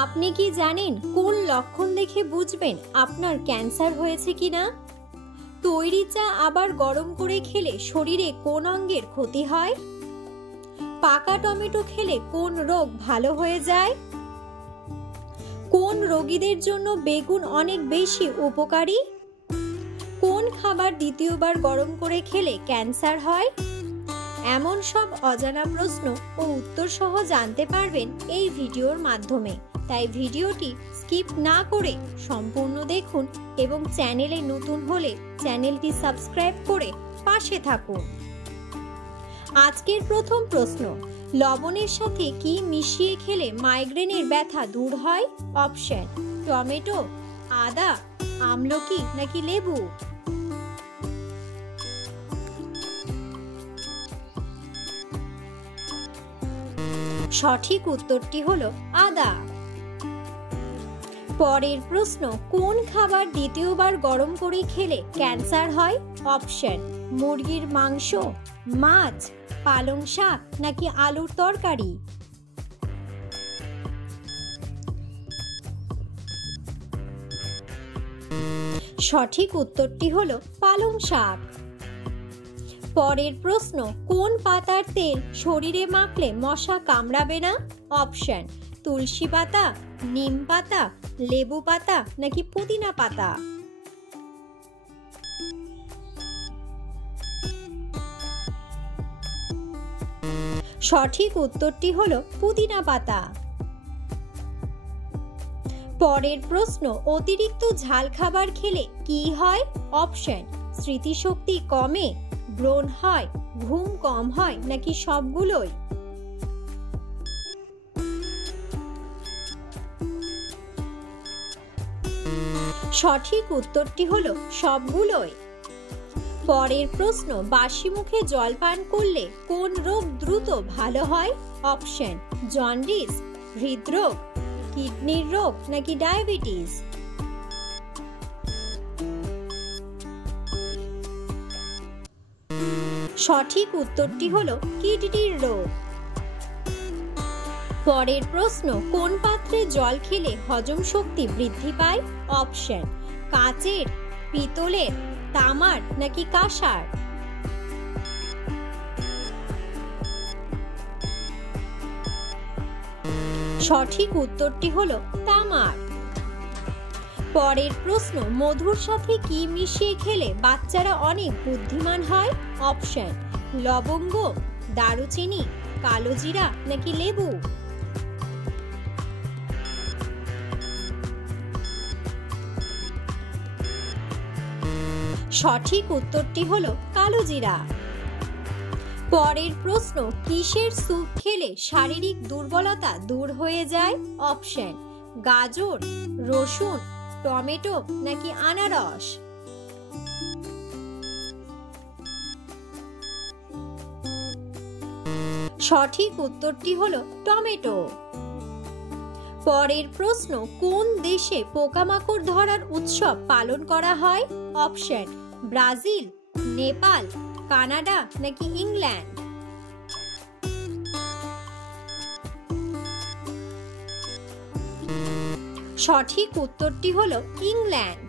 আপনি কি জানেন কোন লক্ষণ দেখে বুঝবেন আপনার ক্যান্সার হয়েছে কিনা? তৈরি চা আবার গরম করে খেলে শরীরে কোন অঙ্গের ক্ষতি হয়? পাকা টমেটো খেলে কোন রোগ ভালো হয়ে যায়? কোন রোগীদের জন্য বেগুন অনেক বেশি উপকারী? কোন খাবার দ্বিতীয়বার গরম করে খেলে ক্যান্সার হয়? এমন সব অজানা প্রশ্ন ও উত্তর সহ জানতে পারবেন এই ভিডিওর মাধ্যমে। তাই ভিডিওটি স্কিপ না করে সম্পূর্ণ দেখুন এবং চ্যানেলে নতুন হলে চ্যানেলটি সাবস্ক্রাইব করে পাশে থাকুন। আজকের প্রথম প্রশ্ন, লবণের সাথে কি মিশিয়ে খেলে মাইগ্রেনের ব্যথা দূর হয়? অপশন: টমেটো, আদা, আমলকি নাকি লেবু? সঠিক উত্তরটি হলো আদা। পরের প্রশ্ন, কোন খাবার দ্বিতীয়বার গরম করে খেলে ক্যান্সার হয়? অপশন: মুরগির মাংস, মাছ, পালং শাক নাকি আলুর তরকারি? সঠিক উত্তরটি হলো পালং শাক। পরের প্রশ্ন, কোন পাতার তেল শরীরে মাখলে মশা কামড়াবে না? অপশন: তুলসী পাতা, নিম পাতা, লেবু পাতা নাকি পুদিনা পাতা? সঠিক উত্তরটি হলো পুদিনা পাতা। পরের প্রশ্ন, অতিরিক্ত ঝাল খাবার খেলে কি হয়? অপশন: স্মৃতিশক্তি কমে, ব্রণ হয়, ঘুম কম হয় নাকি সবগুলোই? সঠিক উত্তরটি হলো সবগুলোই। পরের প্রশ্ন, বাসি মুখে জল পান করলে কোন রোগ দ্রুত ভালো হয়? অপশন: জন্ডিস, হৃদরোগ, কিডনির রোগ নাকি ডায়াবেটিস? সঠিক উত্তরটি হলো কিডনির রোগ। পরের প্রশ্ন, কোন পাত্রে জল খেলে হজম শক্তি বৃদ্ধি পায়? অপশন: কাচের, পিতলের, তামার নাকি কাঁসার? সঠিক উত্তরটি হলো তামার। পরের প্রশ্ন, মধুর সাথে কি মিশিয়ে খেলে বাচ্চারা অনেক বুদ্ধিমান হয়? অপশন: লবঙ্গ, দারুচিনি, কালোজিরা নাকি লেবু? সঠিক উত্তরটি হলো কালোজিরা। পরের প্রশ্ন, কিসের স্যুপ খেলে শারীরিক দুর্বলতা দূর হয়ে যায়? অপশন: গাজর, রসুন, টমেটো নাকি আনারস? সঠিক উত্তরটি হলো টমেটো। পরের প্রশ্ন, কোন দেশে পোকামাকড় ধরার উৎসব পালন করা হয়? অপশন: ব্রাজিল, নেপাল, কানাডা নাকি ইংল্যান্ড? সঠিক উত্তরটি হলো ইংল্যান্ড।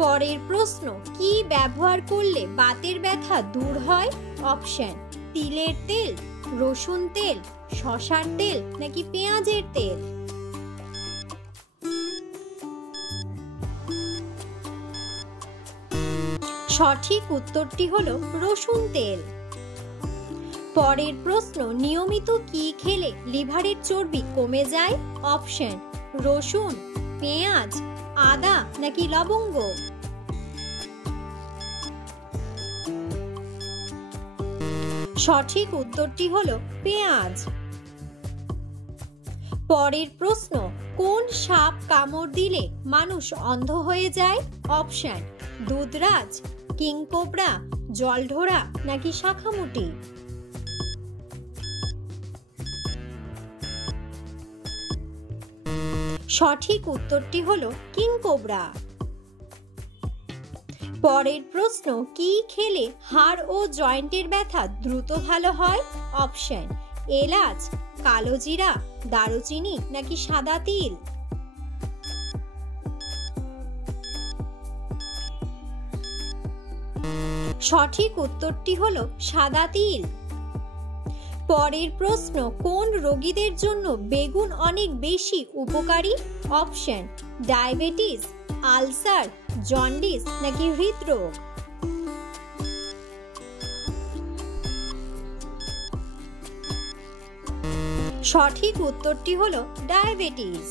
পরের প্রশ্ন, কি ব্যবহার করলে বাতের ব্যথা দূর হয়? অপশন: তিলের তেল, রসুন তেল, শসার তেল নাকি পেঁয়াজের তেল? সঠিক উত্তরটি হলো রসুন তেল। পরের প্রশ্ন, নিয়মিত কি খেলে লিভারের চর্বি কমে যায়? অপশন: রসুন, পেঁয়াজ, আদা নাকি লবঙ্গ? সঠিক উত্তরটি হলো পেঁয়াজ। পরের প্রশ্ন, কোন সাপ কামড় দিলে মানুষ অন্ধ হয়ে যায়? অপশন: দুধরাজ, কিংকোবরা, জলঢোরা নাকি শাখামুটি? সঠিক উত্তরটি হলো কিংকোবরা। পরের প্রশ্ন, কি খেলে হাড় ও জয়েন্টের ব্যথা দ্রুত ভালো হয়? অপশন: এলাচ, কালো জিরা, দারুচিনি নাকি সাদা তিল? সঠিক উত্তরটি হলো সাদা তিল। পরের প্রশ্ন, কোন রোগীদের জন্য বেগুন অনেক বেশি উপকারী? অপশন: ডায়াবেটিস, আলসার, জন্ডিস নাকি হৃদরোগ? সঠিক উত্তরটি হলো ডায়াবেটিস।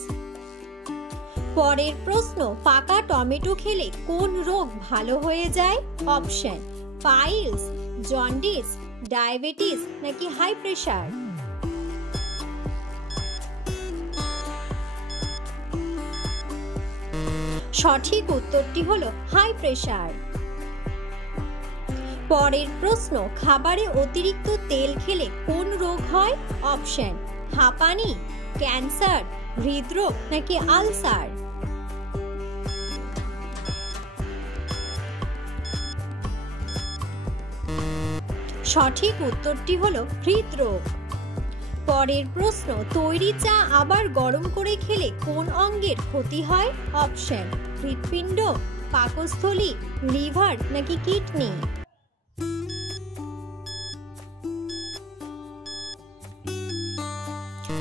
পরের প্রশ্ন, পাকা টমেটো খেলে কোন রোগ ভালো হয়ে যায়? অপশন: পাইলস, জন্ডিস, ডায়াবেটিস নাকি হাই প্রেসার? সঠিক উত্তরটি হলো হাই প্রেসার। পরের প্রশ্ন, খাবারে অতিরিক্ত তেল খেলে কোন রোগ হয়? অপশন: হাঁপানি, ক্যান্সার, হৃদরোগ নাকি আলসার? সঠিক উত্তরটি হলো হৃদরোগ। পরের প্রশ্ন, তৈরি চা আবার গরম করে খেলে কোন অঙ্গের ক্ষতি হয়? অপশন: হৃৎপিণ্ড, পাকস্থলী, লিভার নাকি কিডনি?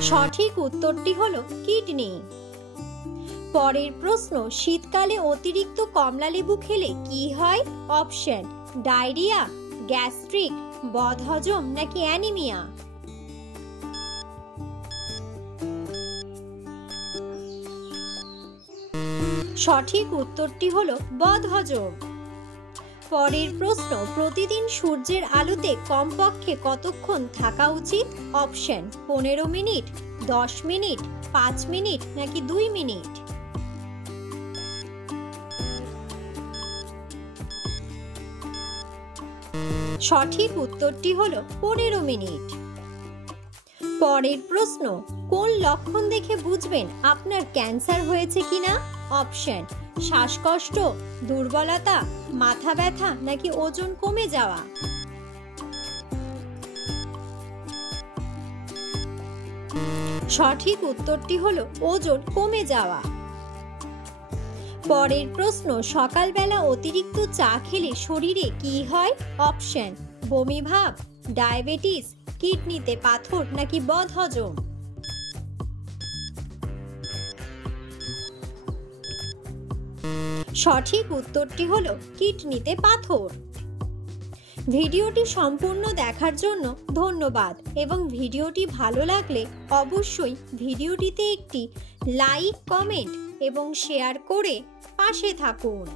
সঠিক উত্তরটি হলো কিডনি। পরের প্রশ্ন, শীতকালে অতিরিক্ত কমলালেবু খেলে কি হয়? অপশন: ডায়রিয়া, গ্যাস্ট্রিক, বদহজম নাকি অ্যানিমিয়া? সঠিক উত্তরটি হলো বদহজম। পরের প্রশ্ন, প্রতিদিন সূর্যের আলোতে কমপক্ষে কতক্ষণ থাকা উচিত? অপশন: 15 মিনিট, 10 মিনিট, 5 মিনিট নাকি 2 মিনিট? সঠিক উত্তরটি হলো 15 মিনিট। পরের প্রশ্ন, কোন লক্ষণ দেখে বুঝবেন আপনার ক্যান্সার হয়েছে কিনা? অপশন: শ্বাসকষ্ট, দুর্বলতা, মাথা ব্যথা নাকি ওজন কমে যাওয়া? সঠিক উত্তরটি হলো ওজন কমে যাওয়া। পরের প্রশ্ন, সকালবেলা অতিরিক্ত চা খেলে শরীরে কি হয়? অপশন: বমি ভাব, ডায়াবেটিস, কিডনিতে পাথর নাকি বদহজম? সঠিক উত্তরটি হলো কিডনিতে পাথর। ভিডিওটি সম্পূর্ণ দেখার জন্য ধন্যবাদ এবং ভিডিওটি ভালো লাগলে অবশ্যই ভিডিওটিতে একটি লাইক, কমেন্ট এবং শেয়ার করে পাশে থাকুন।